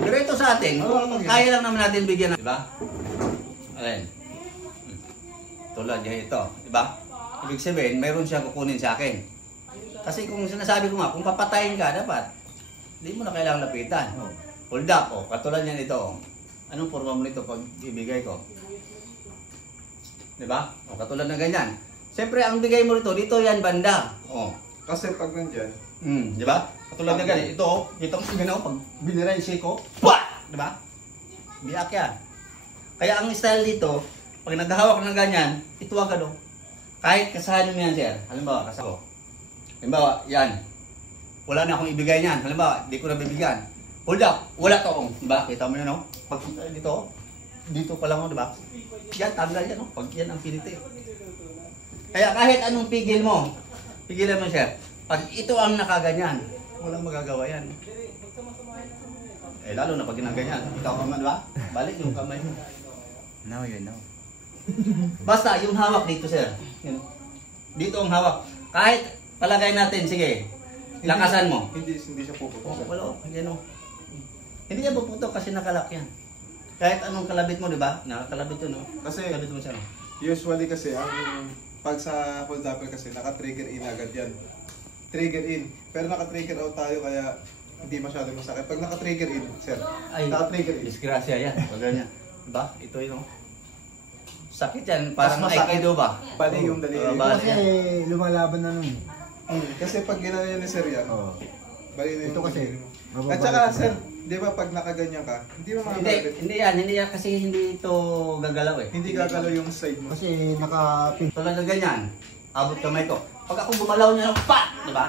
Pero ito sa atin, kaya lang naman natin bigyan ng, di ba? Alin? Tulad yan ito, di ba? Ibig sabihin, mayroon siya kukunin sa akin. Kasi kung sinasabi ko nga, kung papatayin ka, dapat, hindi mo na kailangan lapitan. Hold up, oh, katulad yan ito. Anong forma mo nito pag ibigay ko? Di ba? O, katulad na ganyan. Siyempre, ang bigay mo rito, dito yan banda. O. Kasi pag nandyan, Di ba? Katulad na ganyan. Ito, itong gano'n, pag binira yung siko, pah! Di ba? Biyak yan. Kaya ang style dito, pag naghahawak ng ganyan, ito agad o. Kahit kasahan mo yan, sir. Halimbawa, kasahan ko. Halimbawa, yan. Wala na akong ibigay niyan. Halimbawa, di ko na bibigyan. Hold up, wala to. Diba? Kita mo yun, no? Pag dito pa lang, di ba? Yan, tanggal yan, no? Pag yan ang piniti. Kaya kahit anong pigil mo, pigilan mo siya. Pag ito ang nakaganyan, walang magagawa yan. Eh, lalo na pag ginaganyan. Ikaw ka man, di ba? Balik yung kamay mo. Now you know. Basta, yung hawak dito, sir. Dito ang hawak. Kahit palagay natin, sige, lakasan mo. Hindi siya puputok. Wala, yan o. Hindi yan puputok kasi nakalak yan. Kahit anong kalabit mo, di ba? Nakakalabit yun, no? Kasi, kalabit mo siya, no? usually kasi, pag sa hold upper kasi, naka-trigger in agad yan. Trigger in. Pero naka-trigger out tayo kaya hindi masyado masakit. Pag naka-trigger in, sir, naka-trigger in. Disgrasya yan. Pag ganyan. Diba? Ito yun, no? Sakit yan. Parang masakit. Aikido ba? Bali yung daliri. Kasi lumalaban na nun. Kasi pag ginawa yan ni sir yan, bali na yung ito kasi, at saka sir, di ba pag nakaganyan ka, hindi mo makakabit. Hindi yan kasi hindi ito gagalaw eh. Hindi gagalaw yung side mo. Kasi naka-pin. Tulad ng ganyan, abot kamay ko. Pag ako gumalaw niya, pa! Diba?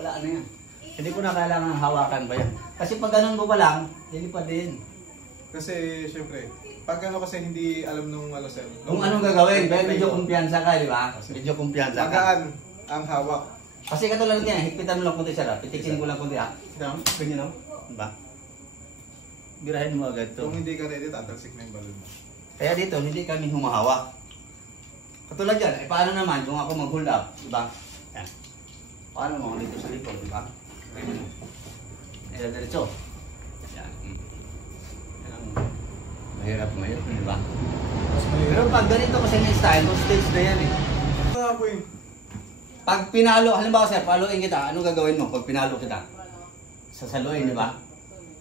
Wala ano yan. Hindi ko na kailangan hawakan pa yan. Kasi pag ganun mo pa lang, hindi pa din. Kasi syempre, pag ano kasi hindi alam nung ano sir. Kung anong gagawin, kaya medyo kumpiyansa ka, di ba? Medyo kumpiyansa ka. Magaan ang hawak. Kasi katulad niya, higpitan mo lang kunti siya, pitikin ko lang kunti ha. Tignan mo, ganyan o. Diba? Birahin mo agad to. Kung hindi ka ready, tatalsik na yung balon mo. Kaya dito, hindi kami humahawak. Katulad yan, eh paano naman kung ako mag-hold up, diba? Yan. Paano mo dito sa likod, diba? Ayan, diretso. Yan. Yan ang mahirap ngayon, diba? Pero pag ganito kasi may style, no stage na yan eh. Ano po yun? Pag pinalo, halimbawa sir, paluin kita, ano gagawin mo pag pinalo kita? Sasaluin, di ba?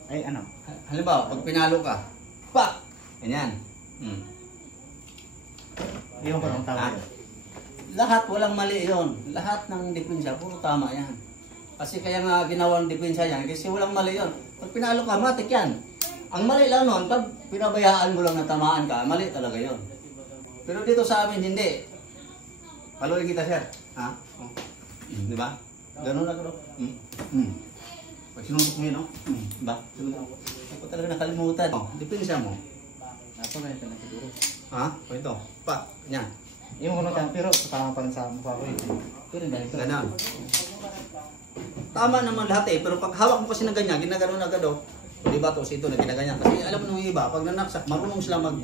Ay, ano? Halimbawa, pag pinalo ka, pa! Ganyan. Hindi mo parang tama yun. Lahat, walang mali yon. Lahat ng depensa, puro tama yan. Kasi kaya nga ginawang depensa yan, kasi walang mali yon. Pag pinalo ka, matik yan. Ang mali lang nun, pag pinabayaan mo lang na tamaan ka, mali talaga yon. Pero dito sa amin, hindi. Paluin kita, sir. Ha? Oh. Di ba? Ganun na ko. Pag sinuntok mo yun, no? Diba? Ako talaga nakalimutan. Oh, depensa mo. Ako na ito na siguro. Ha? O ito. Pa. Yan. Yung ano dyan, pero tama pa rin sa mukha ko eh. Pero dahil ganun. Tama naman lahat eh. Pero pag hawak mo kasi na ganyan, ginagano na agad oh. Di ba to? Ito na ginaganyan. Kasi alam mo nung iba, pag nanaksak, marunong sila pag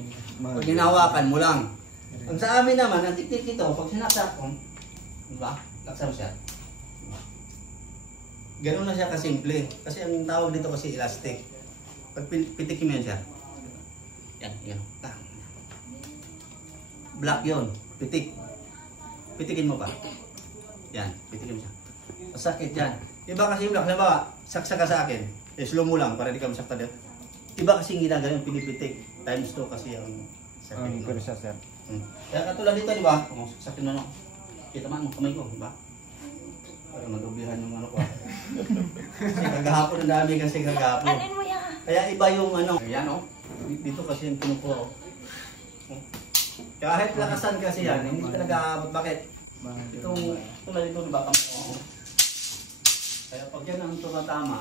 hinawakan mo lang. Ang sa amin naman, ang tiktik ito, pag sinaksak ko, diba? Laksa mo siya. Ganun na siya kasimple. Kasi ang tawag dito kasi elastic. Pag pitikin mo yan siya. Yan, yan. Black yun. Pitik. Pitikin mo pa. Yan, pitikin mo siya. Masakit yan. Iba kasi yung black. Halimbawa, saksa ka sa akin. Slow mo lang para di ka masakta din. Iba kasi yung ginagawa yung pinipitik. Times 2 kasi yung sakit. Pero siya, sir. Kaya katulad dito, di ba? Kung saksakin mo, no? Kita man mo kamay ko, di ba? Para madubihan yung ano ko. Kasi kagahapon ang dami kasi kagahapon. Kaya iba yung ano. Ayan o. Dito kasi yung pinukuha o. Kahit lakasan kasi yan, hindi talaga aabot. Bakit? Itong tulad ito, di ba? Kaya pag yan ang tumatama.